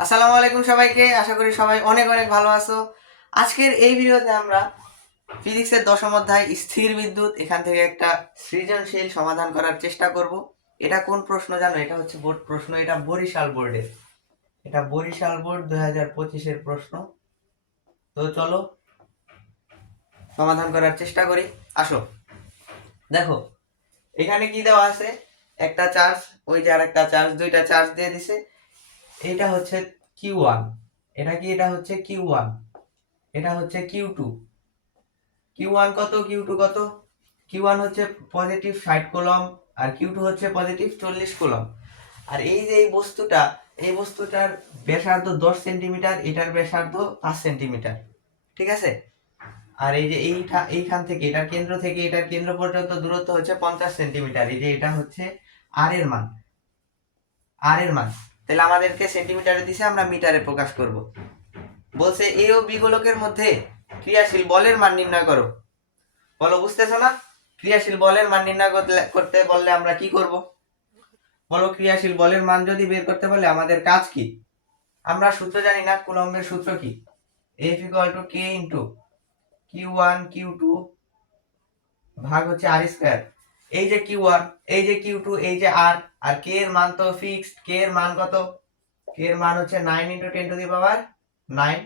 আসসালামু আলাইকুম সবাইকে, আশা করি সবাই অনেক অনেক ভালো আছো। আজকের এই ভিডিওতে আমরা ফিজিক্সের দশম অধ্যায় স্থির বিদ্যুৎ, এখান থেকে একটা সৃজনশীল সমাধান করার চেষ্টা করব। এটা কোন প্রশ্ন জানো? এটা হচ্ছে বোর্ড প্রশ্ন, এটা বরিশাল বোর্ডের। এটা বরিশাল বোর্ড দু হাজার পঁচিশের প্রশ্ন। তো চলো, সমাধান করার চেষ্টা করি। আসো। দেখো, এখানে কি দেওয়া আছে? একটা চার্জ, ওই যে আর একটা চার্জ, দুইটা চার্জ দিয়ে দিছে। এটা হচ্ছে কিউ ওয়ান এটা কি? এটা হচ্ছে কিউ ওয়ান এটা হচ্ছে কিউ টু কিউ ওয়ান কত? কিউ টু কত? কিউ ওয়ান হচ্ছে পজিটিভ ষাট কলম আর কিউ টু হচ্ছে পজিটিভ চল্লিশ কলম। আর এই যে এই বস্তুটা, এই বস্তুটার ব্যাসার্ধ দশ সেন্টিমিটার, এটার ব্যাসার্ধ পাঁচ সেন্টিমিটার। ঠিক আছে? আর এই যে এইটা, এইখান থেকে, এটার কেন্দ্র থেকে, এটার কেন্দ্র পর্যন্ত দূরত্ব হচ্ছে পঞ্চাশ সেন্টিমিটার। এই যে এটা হচ্ছে আর এর মান। আর এর মান। তাহলে আমাদেরকে সেন্টিমিটারে দিছে আমরা মিটারে প্রকাশ করব। বলছে এ ও বি গোলকের মধ্যে ক্রিয়াশীল বলের মান নির্ণয় করো। বলো, বুঝতেছো না? ক্রিয়াশীল বলের মান নির্ণয় করতে বললে আমরা কি করব? বলো, ক্রিয়াশীল বলের মান যদি বের করতে বলে, আমাদের কাজ কি? আমরা সূত্র জানি না কুলম্বের সূত্র কি? F equal to K into Q one Q two ভাগ হচ্ছে আর স্কোয়ার এই যে কিউ ওয়ান এই যে কিউ টু, এই যে আর আর কে এর মান তো ফিক্সড কে এর মান কত? কে এর মান হচ্ছে nine into ten to the power nine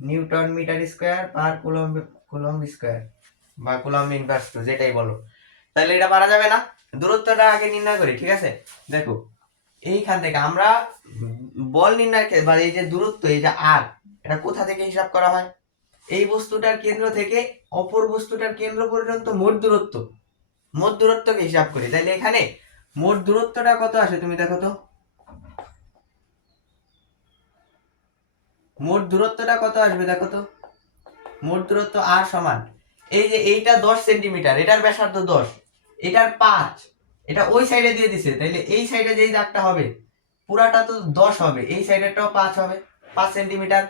newton metre square per coulomb coulomb square বা কুলম্ব ইনভার্স টু যেটাই বলো। তাহলে এটা পারা যাবে না? দূরত্বটা আগে নির্ণয় করি, ঠিক আছে? দেখো, এইখান থেকে আমরা বল নির্ণয় বা এই যে দূরত্ব, এই যে আর এটা কোথা থেকে হিসাব করা হয়? এই বস্তুটার কেন্দ্র থেকে অপর বস্তুটার কেন্দ্র পর্যন্ত মোট দূরত্ব। মোট দূরত্বকে হিসাব করি। তাইলে এখানে মোট দূরত্বটা কত আসে তুমি দেখো তো। মোট দূরত্বটা কত আসবে দেখো তো। মোট দূরত্ব আর সমান। এই যে এইটা দশ সেন্টিমিটার, এটার ব্যাসার্ধ দশ, এটার পাঁচ, এটা ওই সাইডে দিয়ে দিছে। তাইলে এই সাইডে যেই দাগটা হবে, পুরাটা তো দশ হবে, এই সাইডেরটাও পাঁচ হবে, পাঁচ সেন্টিমিটার।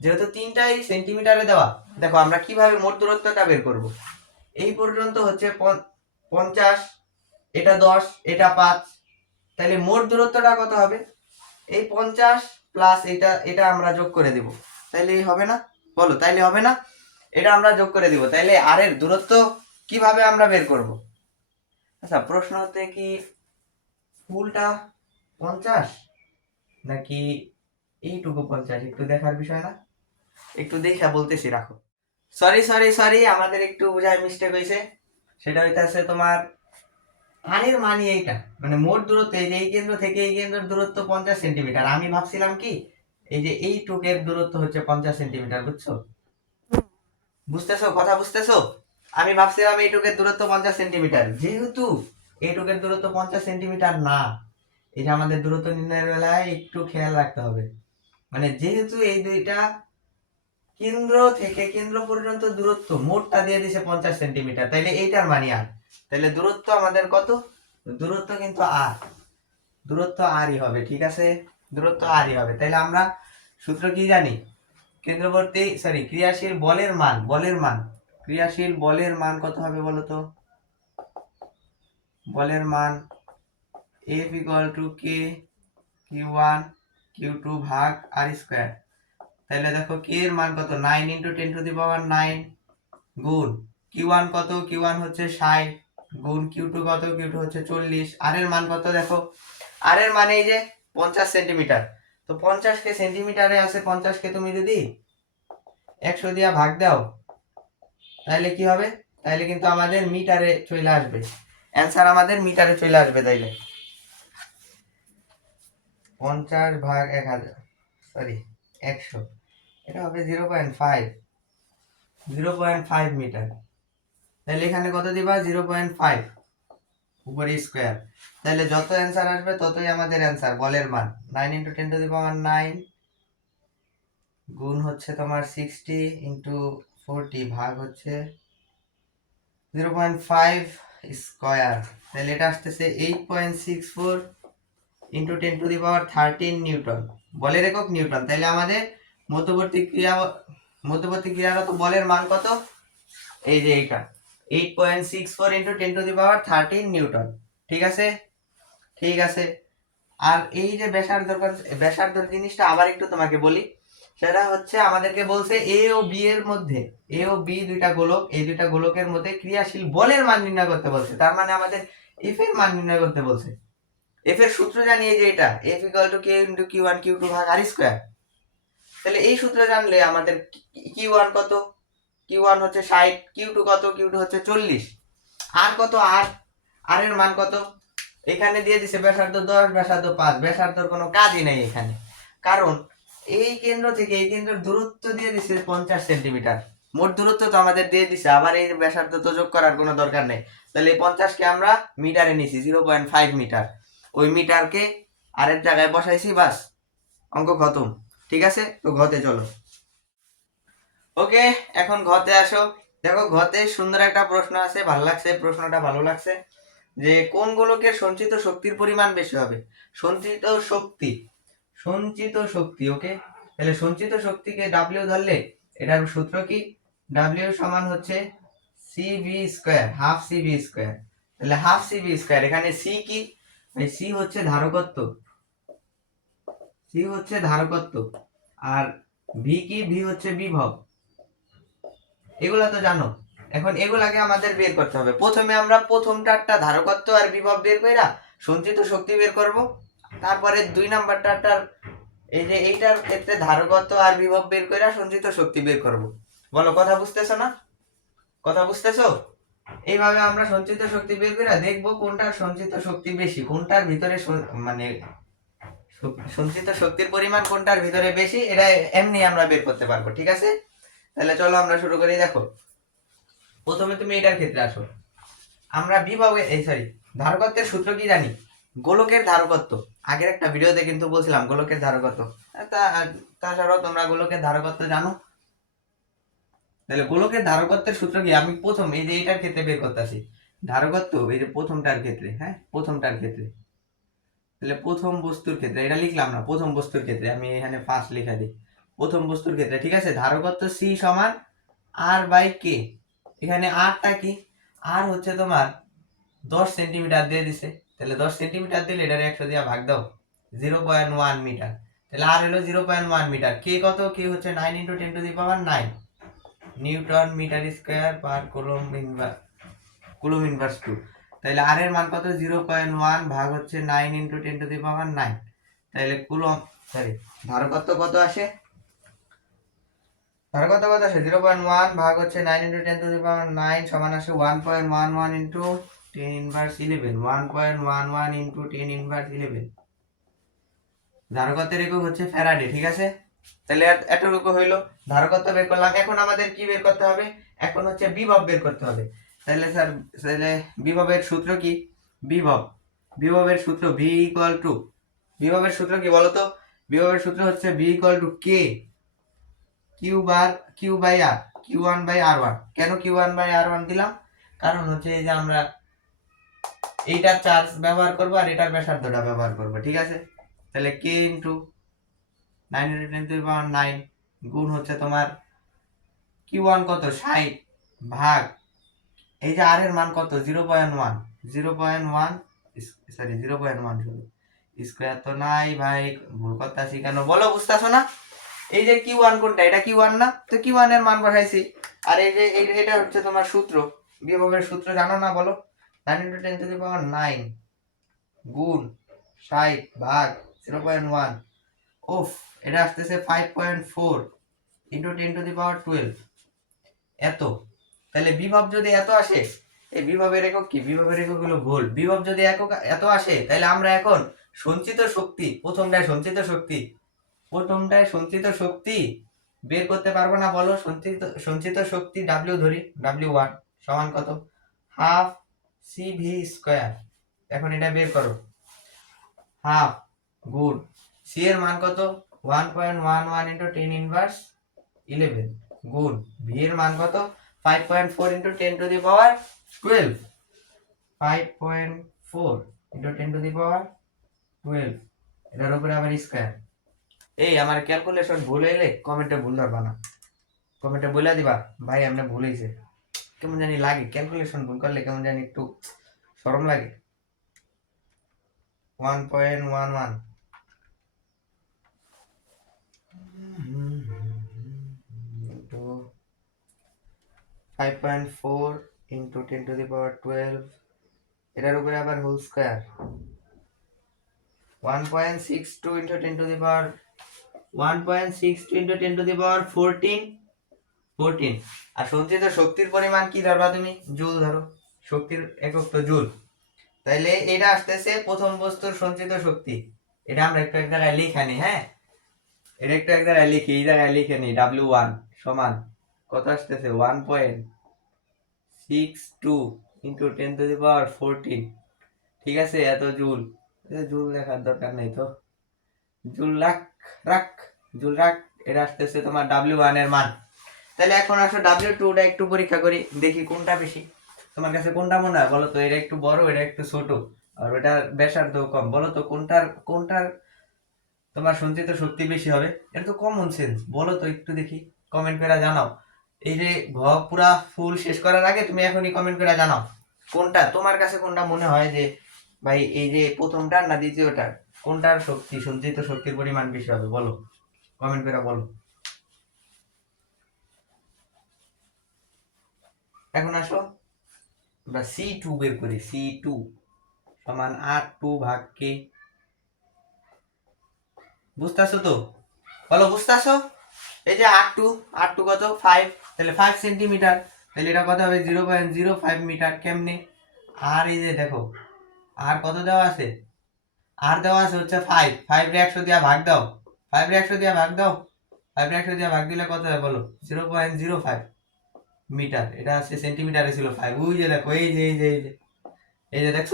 যেহেতু তিনটাই সেন্টিমিটারে দেওয়া, দেখো আমরা কীভাবে মোট দূরত্বটা বের করব। এই পর্যন্ত হচ্ছে পঞ্চাশ, এটা দশ, এটা পাঁচ। তাহলে মোট দূরত্বটা কত হবে? এই পঞ্চাশ প্লাস এটা এটা আমরা যোগ করে দিব। তাইলে হবে না? বলো, তাইলে হবে না? এটা আমরা যোগ করে দিব। তাইলে আর এর দূরত্ব কীভাবে আমরা বের করব? আচ্ছা প্রশ্ন হতে কি, ফুলটা পঞ্চাশ নাকি এইটুকু পঞ্চাশ? একটু দেখার বিষয় না? একটু দেখা বলতেছি, রাখো। সরি সরি সরি আমাদের একটু বোঝায় মিস্টেক হয়েছে। সেটা হইতাছে তোমার পানির মানি এইটা। মানে মোট দূরত্ব, এই যে এই কেন্দ্র থেকে এই কেন্দ্রের দূরত্ব পঞ্চাশ সেন্টিমিটার। আমি ভাবছিলাম কি, এই যে এই টুকের দূরত্ব হচ্ছে পঞ্চাশ সেন্টিমিটার, বুঝছ? বুঝতেছো? কথা বুঝতেছো? আমি ভাবছিলাম এই টুকের দূরত্ব পঞ্চাশ সেন্টিমিটার। যেহেতু এই টুকের দূরত্ব পঞ্চাশ সেন্টিমিটার না এই যে আমাদের দূরত্ব নির্ণয়ের বেলায় একটু খেয়াল রাখতে হবে। মানে যেহেতু এই দুইটা কেন্দ্র থেকে কেন্দ্র পর্যন্ত দূরত্ব মোটটা দিয়ে দিছে পঞ্চাশ সেন্টিমিটার। তাইলে এইটার মানি আর। তাইলে দূরত্ব আমাদের কত? দূরত্ব কিন্তু আর। দূরত্ব আরই হবে, ঠিক আছে? দূরত্ব আরই হবে। তাইলে আমরা সূত্র কি জানি? কেন্দ্রবর্তী সরি ক্রিয়াশীল বলের মান বলের মান। ক্রিয়াশীল বলের মান কত হবে বলতো? বলের মান F equal to K Q one Q two ভাগ আর স্কোয়ার তাহলে দেখো কে এর মান কত? Nine into ten to the power nine গুণ কিউ ওয়ান কত? কিউ ওয়ান হচ্ছে ষাট, গুণ কিউ টু কত? কিউ টু হচ্ছে চল্লিশ। আর এর মান কত দেখো? আর এর মানে এই যে পঞ্চাশ সেন্টিমিটার তো পঞ্চাশকে সেন্টিমিটারে আছে পঞ্চাশকে তুমি যদি একশো দিয়া ভাগ দাও, তাহলে কি হবে? তাহলে কিন্তু আমাদের মিটারে চলে আসবে। অ্যান্সার আমাদের মিটারে চলে আসবে তাইলে। পঞ্চাশ ভাগ এক হাজার সরি একশো। এটা হবে zero point five zero point five metre তাহলে এখানে কত দিবা? জিরো পয়েন্ট ফাইভ উপরে স্কোয়ার তাহলে যত অ্যান্সার আসবে ততই আমাদের অ্যান্সার বলের মান। Nine into ten to the power nine গুণ হচ্ছে তোমার সিক্সটি ইন্টু ফোরটি ভাগ হচ্ছে জিরো পয়েন্ট ফাইভ স্কোয়ার তাহলে এটা আসতেছে eight point six four into ten to the power thirteen newton বলের একক নিউটন তাহলে আমাদের মধ্যবর্তী ক্রিয়া, মধ্যবর্তী ক্রিয়ারত বলের মান কত? এই যে এইটা। Eight point six four into ten to the power thirteen newton ঠিক আছে? ঠিক আছে। আর এই যে ব্যাসার্ধ ব্যাসার্ধ জিনিসটা আবার একটু তোমাকে বলি। সেটা হচ্ছে আমাদেরকে বলছে এ ও বি এর মধ্যে। এ ও বি দুইটা গোলক, এই দুইটা গোলকের মধ্যে ক্রিয়াশীল বলের মান নির্ণয় করতে বলছে। তার মানে আমাদের এফ এর মান নির্ণয় করতে বলছে। এফ এর সূত্র জানি এই যে এটা। F equal to K into Q one Q two ভাগ আর স্কোয়ার তাহলে এই সূত্র জানলে আমাদের কিউ ওয়ান কত? কিউ ওয়ান হচ্ছে ষাট কিউ টু কত? কিউ টু হচ্ছে চল্লিশ। আর কত? আর আর এর মান কত? এখানে দিয়ে দিছে ব্যাসার্ধ দশ, ব্যাসার্ধ পাঁচ। ব্যাসার্ধর কোনো কাজই নেই এখানে। কারণ এই কেন্দ্র থেকে এই কেন্দ্রের দূরত্ব দিয়ে দিছে পঞ্চাশ সেন্টিমিটার। মোট দূরত্ব তো আমাদের দিয়ে দিছে, আবার এই ব্যাসার্ধ তো যোগ করার কোনো দরকার নেই। তাহলে এই পঞ্চাশকে আমরা মিটারে নিছি, জিরো পয়েন্ট ফাইভ মিটার। ওই মিটারকে আরেক জায়গায় বসাইছি, বাস। অঙ্ক খতম। ঠিক আছে? তো ঘতে চলো। ওকে, এখন ঘতে আসো। দেখো ঘতে সুন্দর একটা প্রশ্ন আছে, ভালো লাগছে, প্রশ্নটা ভালো লাগছে। যে কোন গোলকের সঞ্চিত শক্তির পরিমাণ বেশি হবে? সঞ্চিত শক্তি। সঞ্চিত শক্তি, ওকে? তাহলে সঞ্চিত শক্তিকে ডাব্লিউ ধরলে এটার সূত্র কি? ডাব্লিউ সমান হচ্ছে C V square half C V square তাহলে হাফ সি ভি স্কোয়ার এখানে সি কি? সি হচ্ছে ধারকত্ব। সি হচ্ছে ধারকত্ব আর ভি কি? ভি হচ্ছে বিভব। এগুলা তো জানো। এখন এগুলাকে আমাদের বের করতে হবে। প্রথমে আমরা ধারকত্ব আর বিভব বের সঞ্চিত শক্তি বের করব। তারপরে দুই এই যে এইটার ক্ষেত্রে ধারকত্ব আর বিভব বের কইরা সঞ্চিত শক্তি বের করব। বলো, কথা বুঝতেছো না? কথা বুঝতেছো? এইভাবে আমরা সঞ্চিত শক্তি বের কইরা দেখব কোনটার সঞ্চিত শক্তি বেশি, কোনটার ভিতরে মানে সঞ্চিত শক্তির পরিমাণ কোনটার ভিতরে বেশি, এটা এমনি আমরা বের করতে পারব, ঠিক আছে? তাহলে চলো আমরা শুরু করি, দেখো। প্রথমে তুমি এটার ক্ষেত্রে আসো। আমরা বিভাগে, এই সরি ধারকত্বের সূত্র কি জানি? গোলকের ধারকত্ব। আগের একটা ভিডিওতে কিন্তু বলছিলাম গোলকের ধারকত্ব। তাছাড়াও তোমরা গোলকের ধারকত্ব জানো। তাহলে গোলকের ধারকত্বের সূত্র কি? আমি প্রথম, এই যে এটার ক্ষেত্রে বের করতেছি। ধারকত্ব, এই যে প্রথমটার ক্ষেত্রে হ্যাঁ? প্রথমটার ক্ষেত্রে। তাহলে প্রথম বস্তুর ক্ষেত্রে, এটা লিখলাম না, প্রথম বস্তুর ক্ষেত্রে, আমি এখানে ফার্স্ট লিখা দিই। প্রথম বস্তুর ক্ষেত্রে, ঠিক আছে? ধারকত্ব সি সমান আর বাই কে এখানে আরটা কি? আর হচ্ছে তোমার দশ সেন্টিমিটার দিয়ে দিছে। তাহলে দশ সেন্টিমিটার দিলে এটার একশো দিয়ে ভাগ দাও। জিরো পয়েন্ট ওয়ান মিটার তাহলে আর হলো zero point one metre K কত? কে হচ্ছে nine into ten to the power nine newton metre square per coulomb inverse coulomb inverse two তাহলে আর এর মান কত? জিরো পয়েন্ট ওয়ান ভাগ হচ্ছে nine into ten to the power nine তাহলে coulomb sorry ধারকত্ব কত আসে? ধারকত্ব কত আসে? জিরো পয়েন্ট ওয়ান ভাগ হচ্ছে nine into ten to the power nine সমান আসে one point one one into ten inverse eleven one point one one into ten inverse eleven ধারকত্বের একক হচ্ছে ফ্যারাডে, ঠিক আছে? তাহলে এত- এতটুকু হইল। ধারকত্ব বের করলাম। এখন আমাদের কি বের করতে হবে? এখন হচ্ছে বিভব বের করতে হবে। তাহলে স্যার, তাহলে বিভবের সূত্র কি? বিভব। বিভবের সূত্র ভি ইকুয়াল টু বিভবের সূত্র কি বলতো? বিভবের সূত্র হচ্ছে V equal to K Q bar Q by R Q one by R one কেন Q one by R one দিলাম? কারণ হচ্ছে এই যে আমরা এইটার চার্জ ব্যবহার করব আর এটার ব্যাসার্ধটা ব্যবহার করব, ঠিক আছে? তাহলে K into nine into ten to power nine গুণ হচ্ছে তোমার কিউ ওয়ান কত? ষাট ভাগ এই যে আর এর মান কত? Zero point one zero point one sorry zero point one শুধু। স্কোয়ার তো নাই ভাই, ভুল করতেছি কেন বলো, বুঝতেছো না? এই যে কিউ ওয়ান কোনটা? এটা কিউ ওয়ান না? তো কিউ ওয়ানের মান বসাইছি। আর এই যে, এই এটা হচ্ছে তোমার সূত্র। বিভবের সূত্র জানো না বলো? Nine into ten to the power nine গুণ ষাট ভাগ জিরো পয়েন্ট ওয়ান ওফ এটা আসতেছে five point four into ten to the power twelve এত। তাহলে বিভব যদি এত আসে এই বিভবের একক কি? বিভবের একক হলো ভোল্ট বিভব যদি একক এত আসে, তাহলে আমরা এখন সঞ্চিত শক্তি, প্রথমটায় সঞ্চিত শক্তি, প্রথমটায় সঞ্চিত শক্তি বের করতে পারব না, বলো? সঞ্চিত সঞ্চিত শক্তি ডাব্লিউ ধরি ডাব্লিউ ওয়ান সমান কত? Half C V square. এখন এটা বের করো। হাফ গুণ সি এর মান কত? One point one one into ten inverse eleven গুণ ভি এর মান কত? Five point four into ten to the power twelve five point four into ten to the power twelve এটার উপরে আবার স্কোয়ার এই আমার ক্যালকুলেশন ভুল হইলে কমেন্টে ভুল ধরবা না। কমেন্টে বলে দিবা, ভাই আমরা ভুল হয়েছে কেমন জানি লাগে ক্যালকুলেশন ভুল করলে কেমন জানি একটু সরম লাগে। One point one one into five point four into ten to the power twelve এটার উপরে আবার whole square one point six two into ten to the power one point six two into ten to the power fourteen fourteen আর সঞ্চিত শক্তির পরিমাণ কি ধরবা তুমি? Joule ধরো। শক্তির একক তো জুল। তাইলে এটা আসতেছে প্রথম বস্তুর সঞ্চিত শক্তি। এটা আমরা একটু এক জায়গায় লিখে নিই হ্যাঁ? এটা একটু এক জায়গায় লিখি, এই জায়গায় লিখে নিই ডাব্লিউ ওয়ান সমান। কত আসতেছে? One point six two into ten to the power fourteen ঠিক আছে? এত জুল। জুল দেখার দরকার নেই তো। জুল রাখ রাখ, জুল রাখ। এটা আসতেছে তোমার ডাব্লিউ ওয়ানের মান। তাহলে এখন আসো ডাব্লিউ টুটা একটু পরীক্ষা করি, দেখি কোনটা বেশি। তোমার কাছে কোনটা মনে হয়? বলো তো, এটা একটু বড়, এটা একটু ছোট। আর ওটার ব্যাসার্ধ কম। বলো তো, কোনটার কোনটার তোমার সঞ্চিত শক্তি বেশি হবে? এটা তো কমন সেন্স বলো তো, একটু দেখি। কমেন্ট করে জানাও। এই যে ঘ পুরা ফুল শেষ করার আগে তুমি এখনই কমেন্ট করে জানাও, কোনটা, তোমার কাছে কোনটা মনে হয় যে, ভাই এই যে প্রথমটার না দ্বিতীয়টার? কোনটার শক্তি, সঞ্চিত শক্তির পরিমাণ বেশি হবে, বলো কমেন্ট করে বলো। এখন আসো, আমরা সি টু বের করি সি টু সমান আর টু ভাগ কে বুঝতেছো তো? বলো, বুঝতেছো? এই যে আর টু আর টু কত? ফাইভ তাহলে ফাইভ সেন্টিমিটার তাহলে এটা কত হবে? Zero point zero five metre কেমনে? আর এই যে দেখো, আর কত দেওয়া আছে? আর দেওয়া আছে হচ্ছে ফাইভ ফাইভ রে একশো দিয়া ভাগ দাও। ফাইভ রে একশো দিয়া ভাগ দাও। ফাইভ রে একশো দিয়া ভাগ দিলে কত হয় বলো? Zero point zero five metre এটা আছে সেন্টিমিটারে ছিল ফাইভ ওই যে দেখো, এই যে এই যে এই যে এই যে দেখছ?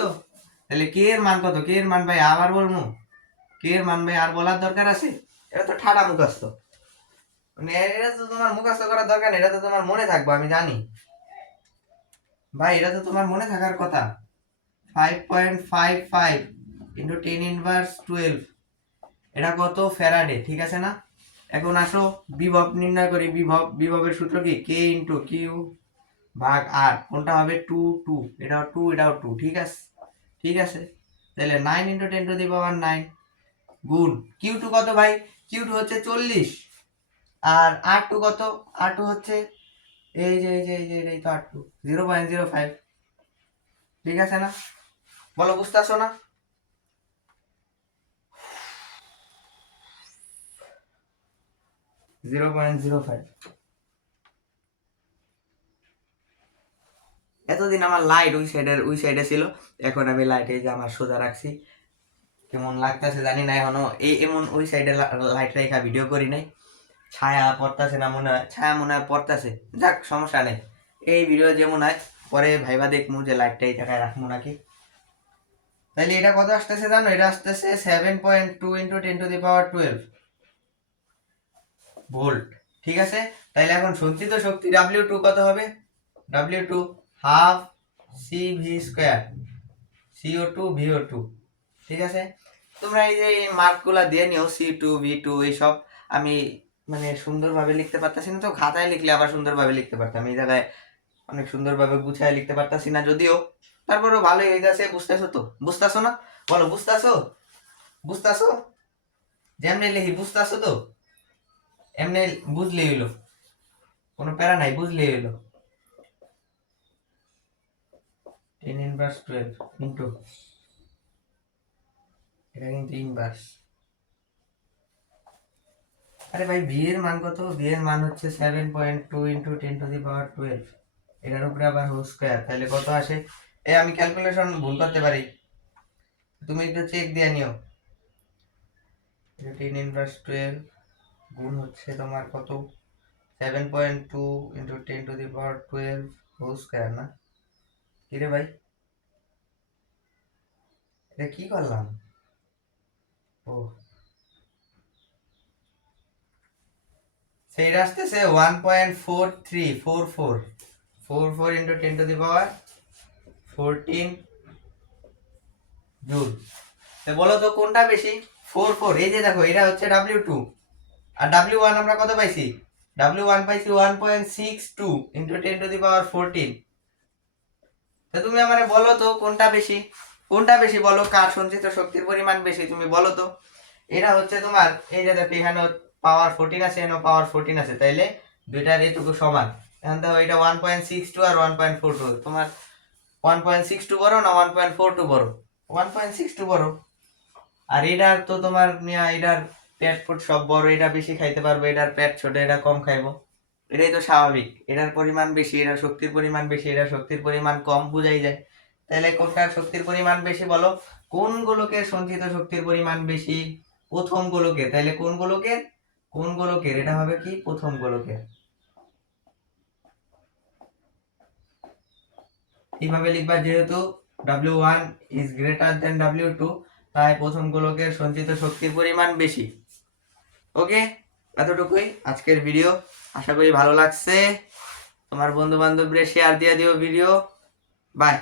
তাহলে কে এর মান কত? কে এর মান ভাই আবার বলব? কে এর মান ভাই আর বলার দরকার আছে? এটা তো ঠাডা মুখস্থ। মানে এটা তো তোমার মুখস্থ করার দরকার এটা তো তোমার মনে থাকব, আমি জানি। ভাই, এটা তো তোমার মনে থাকার কথা। Five point five five into ten inverse twelve এটা কত ফ্যারাডে, ঠিক আছে না? এখন আসো, বিভব নির্ণয় করি, বিভব, বিভবের সূত্র কি? কে ইন্টু কিউ ভাগ আর কোনটা হবে? টু টু এটাও টু এটাও টু ঠিক আছে ঠিক আছে? তাহলে nine into ten to the power nine গুণ কিউ টু কত ভাই? কিউ টু হচ্ছে চল্লিশ। আর আর টু কত? আর টু হচ্ছে এই যে এই যে এই যে, এই তো R two zero point zero five ঠিক আছে না? বলো বুঝতেছো না? জিরো পয়েন্ট জিরো ফাইভ এতদিন আমার লাইট ওই সাইডের ওই সাইডে ছিল। এখন আমি লাইট এই যে আমার সোজা রাখছি। কেমন লাগতেছে জানি না এখনও। এই, এমন ওই সাইডে লাইট রেখা ভিডিও করি নাই। ছায়া পড়তাছে না মনে হয়? ছায়া মনে হয় পড়তাছে। যাক, সমস্যা নেই। এই ভিডিও যেমন হয়, পরে ভাইবা দেখমু যে লাইটটা এই জায়গায় রাখব নাকি। তাহলে এটা কত আসতেছে জানো? এটা আসতেছে seven point two into ten to the power twelve volt ঠিক আছে? তাহলে এখন সঞ্চিত শক্তি ডাব্লিউ টু কত হবে? W two half C V square C O two V O two ঠিক আছে? তোমরা এই যে মার্কগুলো দিয়ে নিও সি টু ভি টু এইসব। আমি মানে সুন্দরভাবে লিখতে পারতাছি না তো, খাতায় লিখলে আবার সুন্দরভাবে লিখতে পারতাম। এই জায়গায় অনেক সুন্দরভাবে গুছায় লিখতে পারতাছি না, যদিও তারপরেও ভালোই হয়ে যাচ্ছে বুঝতেছো তো? বুঝতেছো না? বলো, বুঝতেছো? বুঝতেছো? যেমনি লিখি, বুঝতেছো তো? এমনি বুঝলে হইল। কোনো প্যারা নাই বুঝলে হইল। টেন ইনভার্স টুয়েলভ ইন্টু এটা কিন্তু ইনভার্স। আরে ভাই ভি এর মান কত? ভি এর মান হচ্ছে seven point two into ten to the power twelve এটার উপরে আবার হোল স্কোয়ার তাহলে কত আসে? এ, আমি ক্যালকুলেশন ভুল করতে পারি। তুমি একটু চেক দিয়ে নিও। টেন ইনভার্স টুয়েলভ গুণ হচ্ছে তোমার কত? Seven point two into ten to the power twelve whole square না? কিরে ভাই? এটা কি করলাম? ও সেইটা আসতেছে one point four three four four four four into ten to the power fourteen joule বলো তো কোনটা বেশি? ফোর ফোর এই যে দেখো, এটা হচ্ছে ডাব্লিউ টু আর ডাব্লিউ ওয়ান আমরা কত পাইছি? ডাব্লিউ ওয়ান পাইছি one point six two into ten to the power fourteen তো তুমি আমারে বলো তো কোনটা বেশি? কোনটা বেশি বলো? কার সঞ্চিত শক্তির পরিমাণ বেশি তুমি বলো তো। এটা হচ্ছে তোমার, এই যে দেখো, এখানে পাওয়ার ফোরটিন আছে এখানে পাওয়ার ফোরটিন আছে, তাইলে দুইটার এটুকু সমান। এখন দেখো এটা ওয়ান পয়েন্ট সিক্স টু আর ওয়ান পয়েন্ট ফোর টু তোমার ওয়ান পয়েন্ট সিক্স টু বড় না ওয়ান পয়েন্ট ফোর টু বড়? ওয়ান পয়েন্ট সিক্স টু বড়। আর এটার তো তোমার মিয়া এটার পেট ফুট সব বড় এটা বেশি খাইতে পারবে এটার পেট ছোট এটা কম খাইবো। এটাই তো স্বাভাবিক, এটার পরিমাণ বেশি, এটার শক্তির পরিমাণ বেশি, এটার শক্তির পরিমাণ কম বুঝাই যায়। তাহলে কোনটার শক্তির পরিমাণ বেশি বলো? কোন গোলকের সঞ্চিত শক্তির পরিমাণ বেশি? প্রথম গোলকের তাহলে কোন গোলকের কোন গোলকের? এটা হবে কি? প্রথম গোলকের। এইভাবে লিখবা, যেহেতু W one is greater than W two তাই প্রথম গোলকের সঞ্চিত শক্তির পরিমাণ বেশি। ওকে? এতটুকুই আজকের ভিডিও। আশা করি ভালো লাগছে। তোমার বন্ধু বান্ধবদের শেয়ার দিয়ে দিও ভিডিও বাই